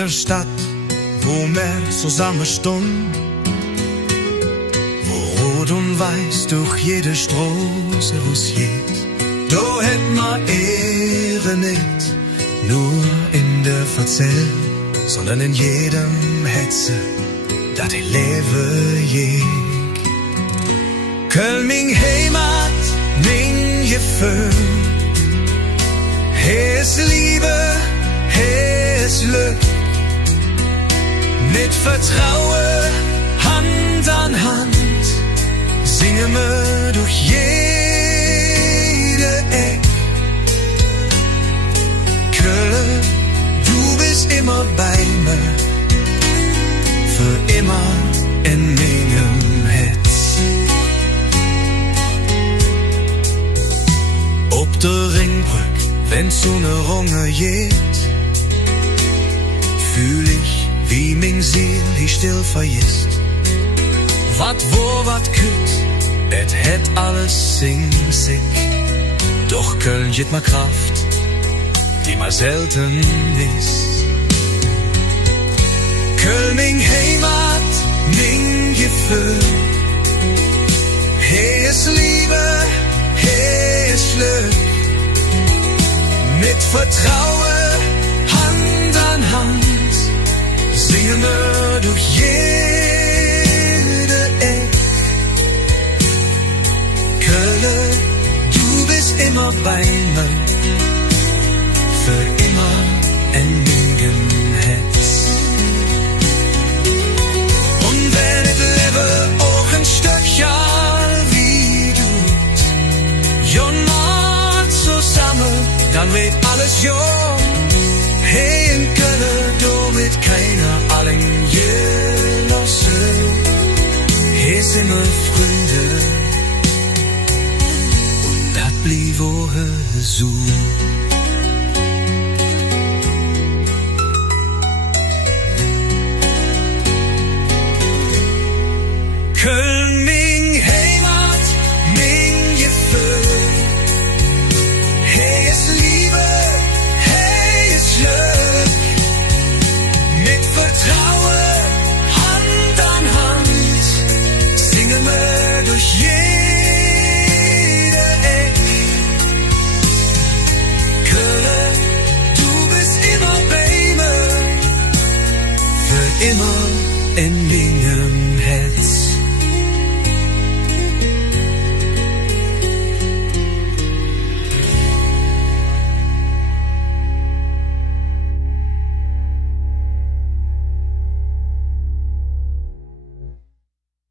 der Stadt, wo wir zusammen stund, wo rot und weiß durch jede Straße, wo's geht. Da hätt ma Ehre nicht nur in der Verzell, sondern in jedem Hetze, dat die Lebe jeg. Köln, min Heimat, min Gefühl. Hier ist Liebe, hier ist Glück. Mit Vertrauen, Hand an Hand, singen wir durch jede Eck. Köln, du bist immer bei mir, für immer in meinem Herz. Ob der Ringbrück, wenn's so ne Runge geht, fühl ich, wie min Seel die still vergisst. Wat wo, wat küt, et het alles sing sich. Doch Köln geht ma Kraft, die ma selten ist. Köln, min Heimat, min Gefühl. Hier ist Liebe, hier ist Glück. Mit Vertrauen, Hand an Hand, singen wir durch jede Eck. Köln, du bist immer bei mir, für immer in meinem Herz. Und wenn ich lebe auch ein Stückchen wie du, Jon mal zusammen, dann wird alles jung. Hey, in Köln, du mit keiner allen Genossen. Hier sind wir Freunde, und das blieb wohl so. Köln, min Heimat, min Gefühl. Hey, ist Liebe, hey, ist Glück. Mit Vertrauen,